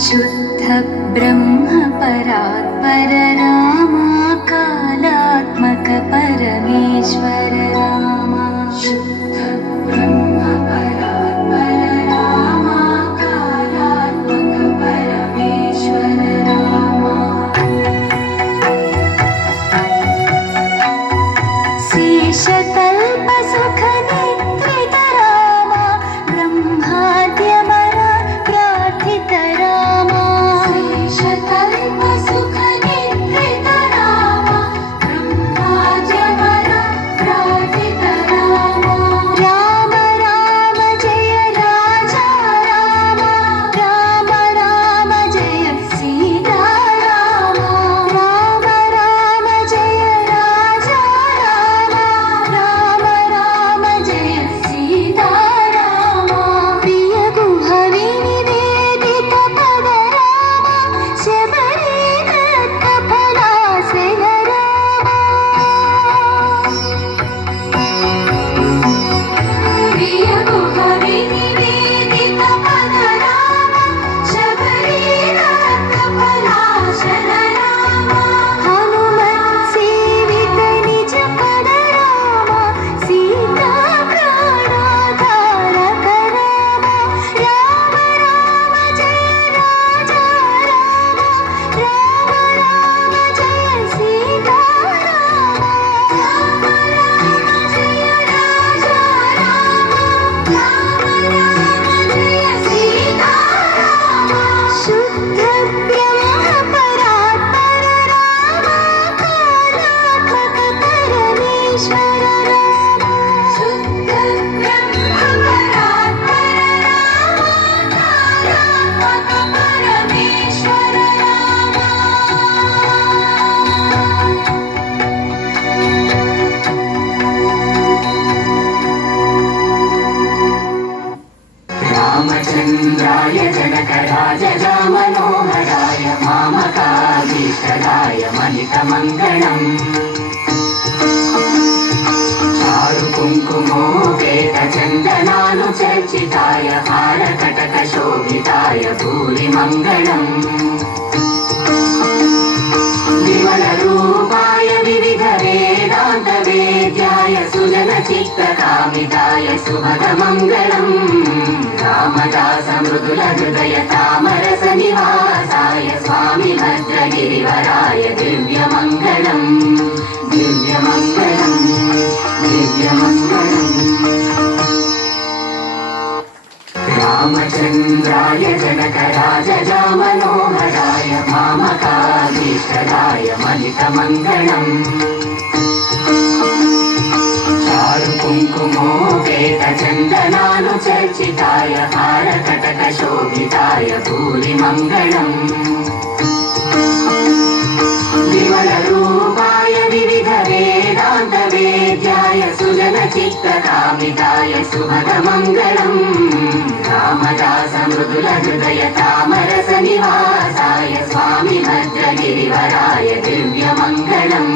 शुद्ध ब्रह्म परात्पर रामा कालात्मक परमेश्वर रामा शुद्ध ब्रह्म परात्पर रामा कालात्मक परमेश्वर रामा शेषतल्प सुख निद्रित रामा ब्रह्माद्यमर प्रार्थित रामा शेषतल्प सुख निद्रित रामा ब्रह्माद्यमर प्रार्थित रामा राम राम जय राजा रामा राम राम जय सीता रामा राम राम जय राजा रामा राम राम जय सीता रामा प्रिय गुह विनिवेदित पद रामा शबरी दत्त फलासन रामा प्रिय गुह विनिवेदित पद रामा शबरी दत्त फलासन रामा हनुमत् सेवित निज पद रामा सीता प्राणाधारक रामा राम राम जय राजा रामा राम राम जय सीता रामा राम राम जय राजा रामा राम राम जय सीता रामा शुद्ध ब्रह्म परात्पर रामा कालात्मक परमेश्वर रामा शुद्ध ब्रह्म परात्पर रामा कालात्मक परमेश्वर रामा रामचन्द्राय जनकराज मनोहराय मामकाभीष्टदाय मनितमङ्गलम् चारु कुङ्कुमोपेत चन्दनानुचर्चिताय हारकटकशोभिताय भूरिमङ्गलम् विमलरूपाय विविध वेदान्त वेद्याय सुजनचित्तकामिताय सुभगमङ्गलम् रामदास मृदुल हृदय तामरस निवासाय स्वामी भद्रगिरिवराय दिव्यमङ्गलम् दिव्यमङ्गलम् दिव्यमङ्गलम् रामचन्द्राय जनकराज मनोहराय मामकाभीष्टदाय मनितमङ्गलम् चारु कुङ्कुमोपेत चन्दनानुचर्चिताय हारकटकशोभिताय भूरिमङ्गलम् विमलरूपाय विविध वेदान्त वेद्याय सुजनचित्तकामिताय सुभगमङ्गलम् रामदास मृदुल हृदय तामरस निवासाय स्वामी भद्रगिरिवराय दिव्यमङ्गलम्